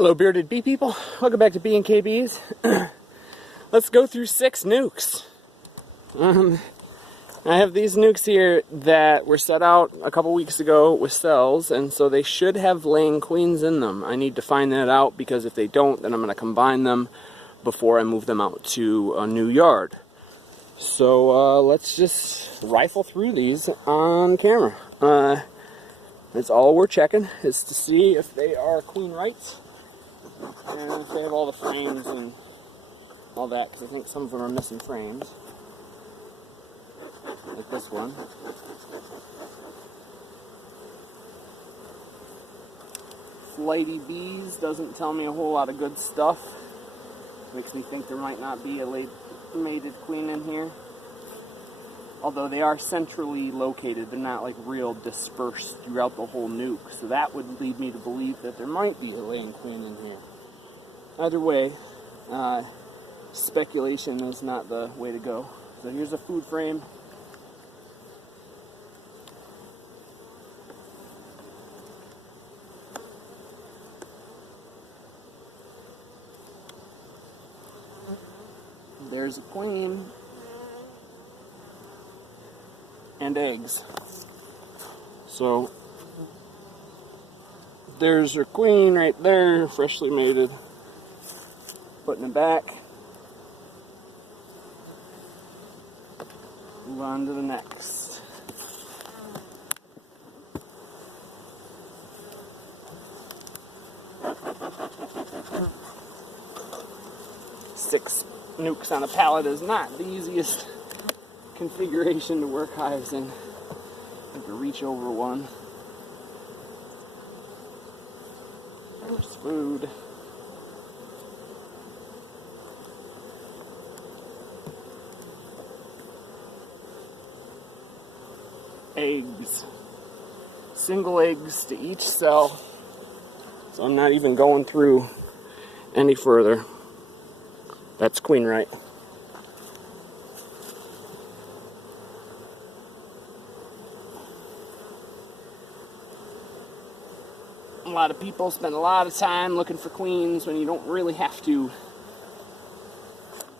Hello bearded bee people, welcome back to B&K Bees. Let's go through 6 nucs. I have these nucs here that were set out a couple weeks ago with cells, and so they should have laying queens in them. I need to find that out because if they don't, then I'm going to combine them before I move them out to a new yard. So let's just rifle through these on camera. That's all we're checking, is to see if they are queen rights. And if they have all the frames and all that, because I think some of them are missing frames. Like this one. Flighty Bees doesn't tell me a whole lot of good stuff. Makes me think there might not be a mated queen in here. Although they are centrally located, they're not like real dispersed throughout the whole nuc. So that would lead me to believe that there might be a laying queen in here. Either way, speculation is not the way to go. So here's a food frame. There's a queen. And eggs. So there's her queen right there, freshly mated. Putting it back. Move on to the next. Six nucs on a pallet is not the easiest configuration to work hives in. I have to reach over one. There's food. Eggs. Single eggs to each cell. So I'm not even going through any further. That's queen right. A lot of people spend a lot of time looking for queens when you don't really have to.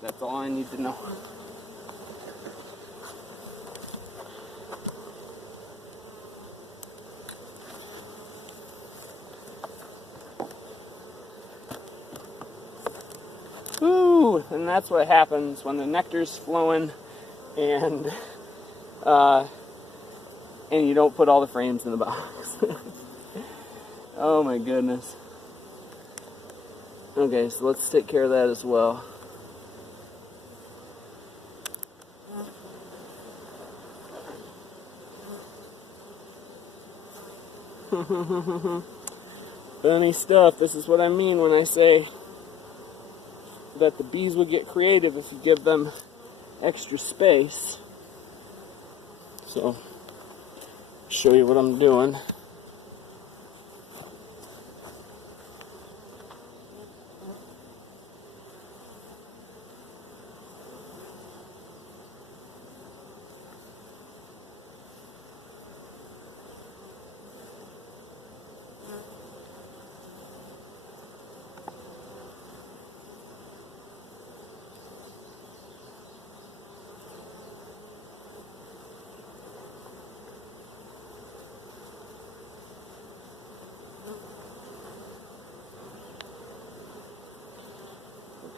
That's all I need to know. Ooh, and that's what happens when the nectar's flowing and you don't put all the frames in the box. Oh my goodness. Okay, so let's take care of that as well. Funny stuff. This is what I mean when I say that the bees will get creative if you give them extra space. So, show you what I'm doing.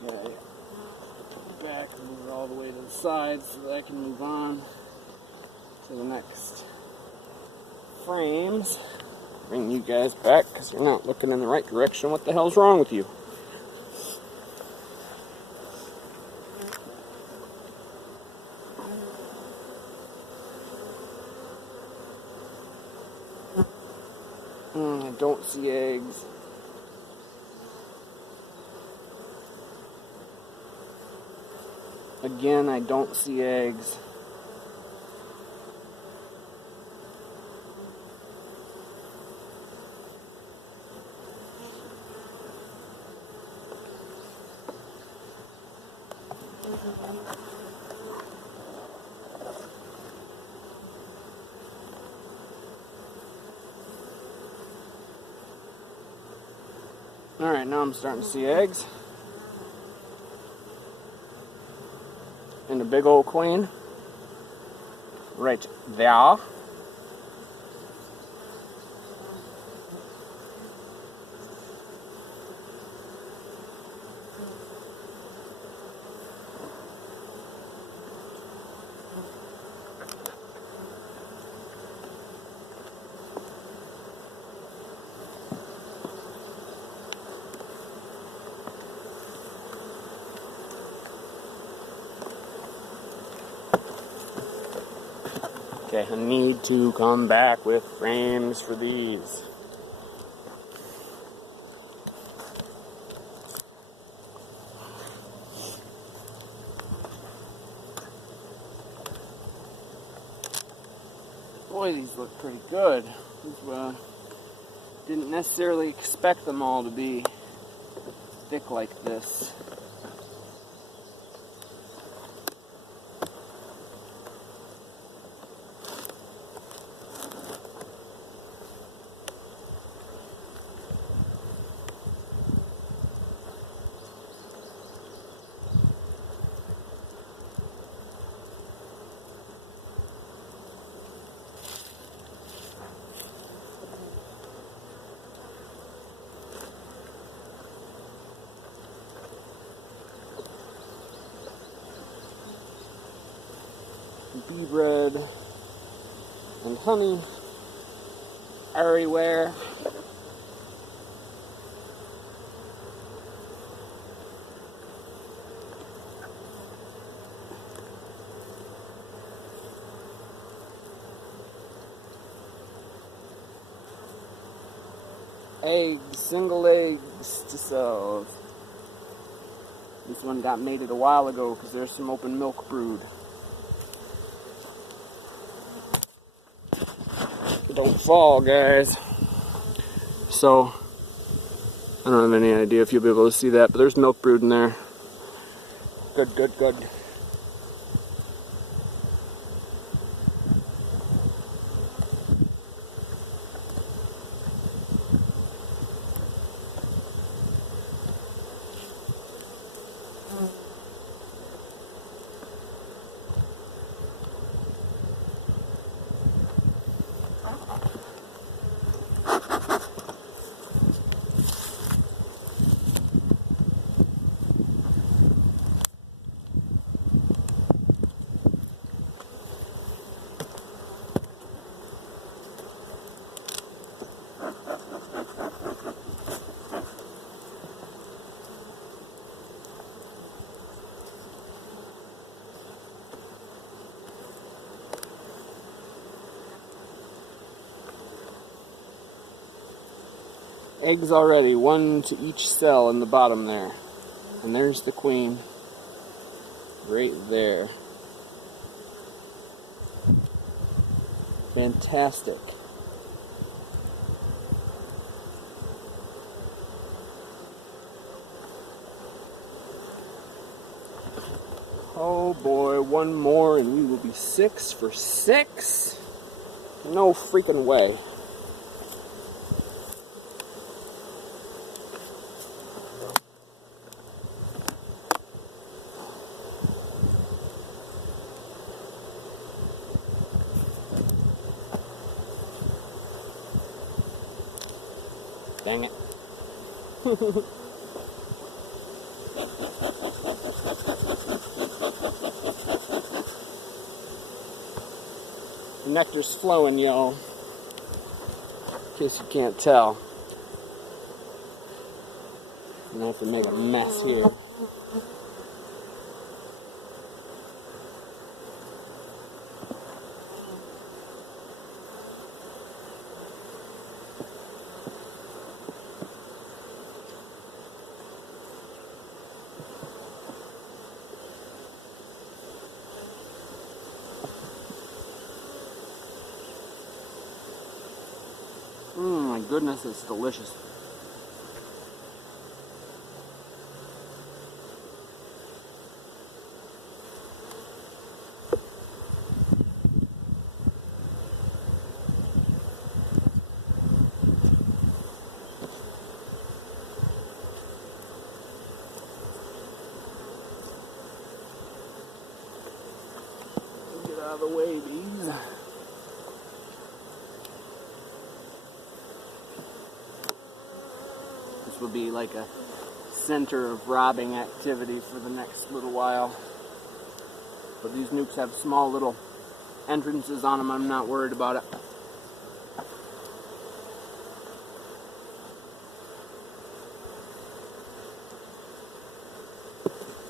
Okay, back, move it all the way to the side so that I can move on to the next frames. Bring you guys back because you're not looking in the right direction. What the hell's wrong with you? I don't see eggs. Again, I don't see eggs. Alright, now I'm starting to see eggs. And a big old queen. Right there. Okay, I need to come back with frames for these. Boy, these look pretty good. Didn't necessarily expect them all to be thick like this. Bee bread and honey everywhere. Eggs, single eggs to sell. This one got mated a while ago because there's some open milk brood. Don't fall, guys. So, I don't have any idea if you'll be able to see that, but there's milk brood in there. Good, good, good. Eggs already, one to each cell in the bottom there. And there's the queen right there. Fantastic. Oh boy, one more and we will be 6 for 6. No freaking way. Dang it. The nectar's flowing, y'all. In case you can't tell. I'm gonna have to make a mess here. My goodness, it's delicious. out of the way, bees. This would be like a center of robbing activity for the next little while. But these nucs have small little entrances on them. I'm not worried about it.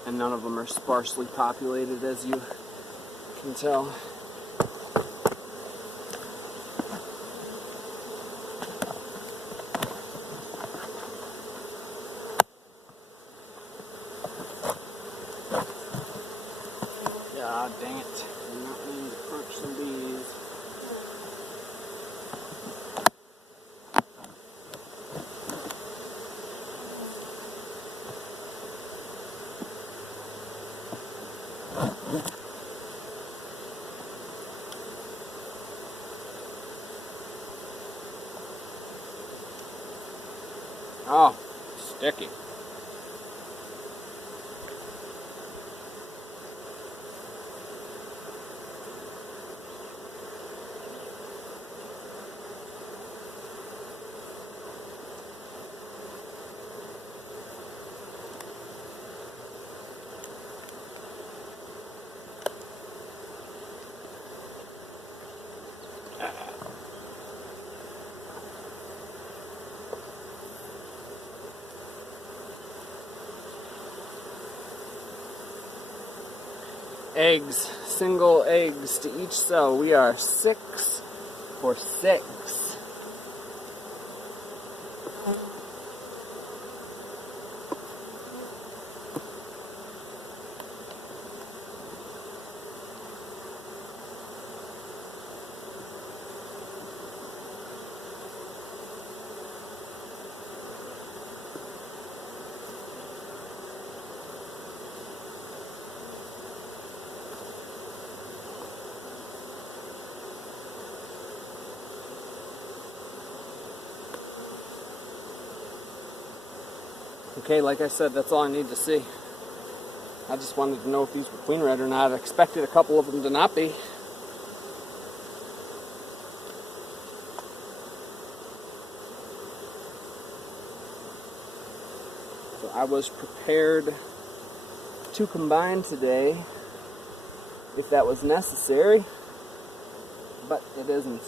And none of them are sparsely populated, as you can tell. God dang it. I'm not meaning to crunch some bees. Oh, sticky. Eggs, single eggs to each cell. We are 6 for 6. Okay, like I said, that's all I need to see. I just wanted to know if these were queen red or not. I expected a couple of them to not be. So I was prepared to combine today if that was necessary, but it isn't.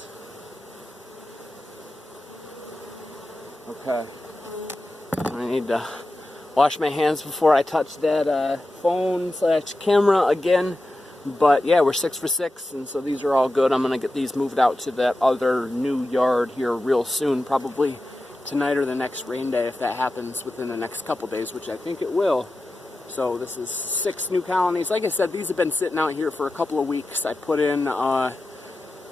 Okay. I need to wash my hands before I touch that phone/camera again. But yeah, we're 6 for 6, and so these are all good. I'm going to get these moved out to that other new yard here real soon, probably tonight or the next rain day if that happens within the next couple days, which I think it will. So this is 6 new colonies. Like I said, these have been sitting out here for a couple of weeks. I put in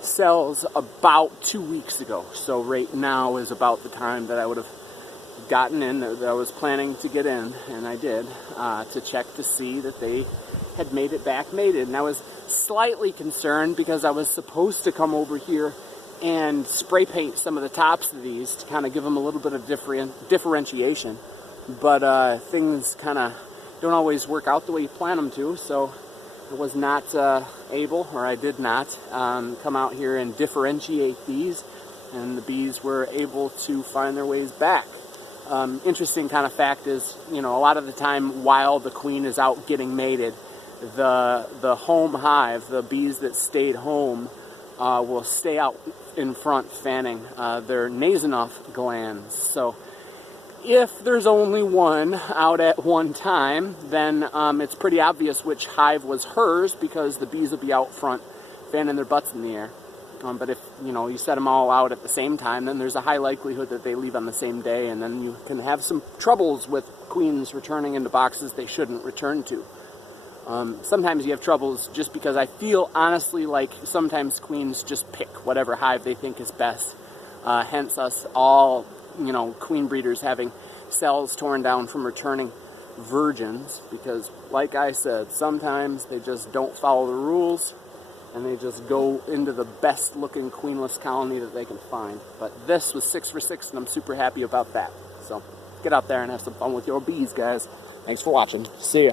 cells about 2 weeks ago. So right now is about the time that I would have gotten in, that I was planning to get in, and I did, to check to see that they had made it back mated. And I was slightly concerned because I was supposed to come over here and spray paint some of the tops of these to kind of give them a little bit of differentiation. But things kind of don't always work out the way you plan them to, so I was not able, or I did not, come out here and differentiate these, and the bees were able to find their ways back. Interesting kind of fact is, you know, a lot of the time while the queen is out getting mated, the home hive, the bees that stayed home, will stay out in front fanning their Nasonoff glands. So if there's only one out at one time, then it's pretty obvious which hive was hers, because the bees will be out front fanning their butts in the air. But if, you know, you set them all out at the same time, then there's a high likelihood that they leave on the same day, and then you can have some troubles with queens returning into boxes they shouldn't return to. Sometimes you have troubles just because I feel honestly like sometimes queens just pick whatever hive they think is best. Hence us all, you know, queen breeders having cells torn down from returning virgins, because like I said, sometimes they just don't follow the rules and they just go into the best looking queenless colony that they can find. But this was 6 for 6, and I'm super happy about that. So get out there and have some fun with your bees, guys. Thanks for watching. See ya.